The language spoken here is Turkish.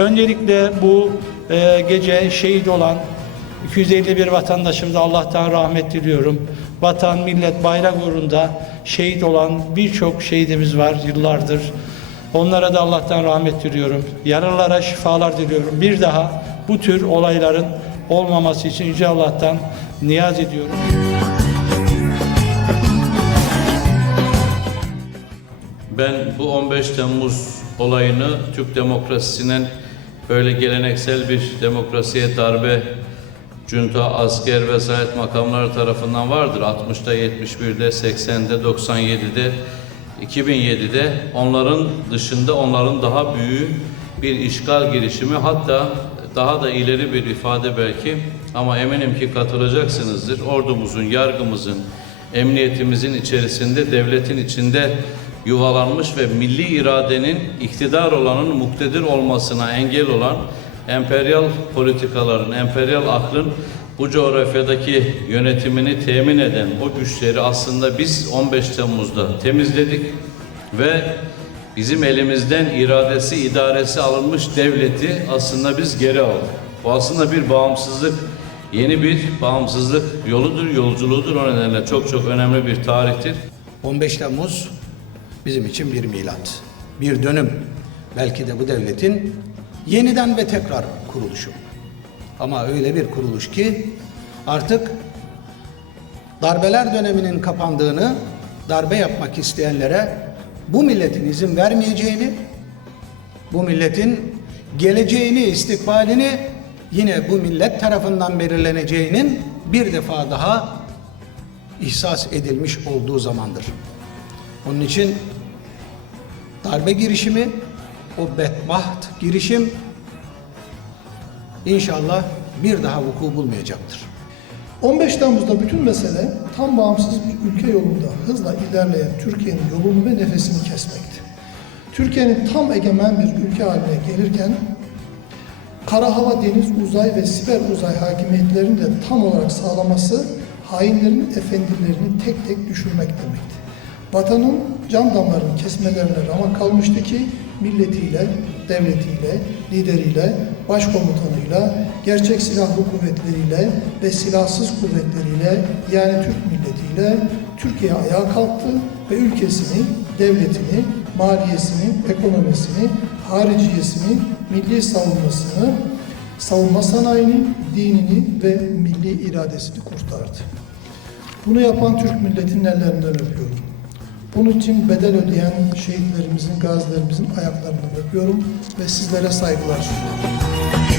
Öncelikle bu e, gece şehit olan 251 vatandaşımıza Allah'tan rahmet diliyorum. Vatan, millet, bayrak uğrunda şehit olan birçok şehidimiz var yıllardır. Onlara da Allah'tan rahmet diliyorum. Yaralılara şifalar diliyorum. Bir daha bu tür olayların olmaması için Yüce Allah'tan niyaz ediyorum. Ben bu 15 Temmuz olayını Türk demokrasisinin böyle geleneksel bir demokrasiye darbe junta, asker vesayet makamları tarafından vardır. 60'da, 71'de, 80'de, 97'de, 2007'de onların dışında onların daha büyüğü bir işgal girişimi hatta daha da ileri bir ifade belki ama eminim ki katılacaksınızdır. Ordumuzun, yargımızın, emniyetimizin içerisinde, devletin içinde yuvalanmış ve milli iradenin iktidar olanın muktedir olmasına engel olan emperyal politikaların, emperyal aklın bu coğrafyadaki yönetimini temin eden o güçleri aslında biz 15 Temmuz'da temizledik ve bizim elimizden iradesi, idaresi alınmış devleti aslında biz geri aldık. Bu aslında bir bağımsızlık, yeni bir bağımsızlık yoludur, yolculuğudur. O nedenle çok çok önemli bir tarihtir. 15 Temmuz bizim için bir milat, bir dönüm. Belki de bu devletin yeniden ve tekrar kuruluşu. Ama öyle bir kuruluş ki artık darbeler döneminin kapandığını, darbe yapmak isteyenlere bu milletin izin vermeyeceğini, bu milletin geleceğini, istikbalini yine bu millet tarafından belirleneceğinin bir defa daha ihsas edilmiş olduğu zamandır. Onun için darbe girişimi, o bedbaht girişim inşallah bir daha vuku bulmayacaktır. 15 Temmuz'da bütün mesele tam bağımsız bir ülke yolunda hızla ilerleyen Türkiye'nin yolunu ve nefesini kesmekti. Türkiye'nin tam egemen bir ülke haline gelirken kara hava, deniz, uzay ve siber uzay hakimiyetlerini de tam olarak sağlaması hainlerin efendilerini tek tek düşürmek demekti. Vatanın can damarını kesmelerine ramak kalmıştı ki milletiyle, devletiyle, lideriyle, başkomutanıyla, gerçek silahlı kuvvetleriyle ve silahsız kuvvetleriyle yani Türk milletiyle Türkiye ayağa kalktı ve ülkesini, devletini, maliyesini, ekonomisini, hariciyesini, milli savunmasını, savunma sanayini, dinini ve milli iradesini kurtardı. Bunu yapan Türk milletinin ellerinden öpüyorum. Bunun için bedel ödeyen şehitlerimizin, gazilerimizin ayaklarından öpüyorum ve sizlere saygılar sunuyorum.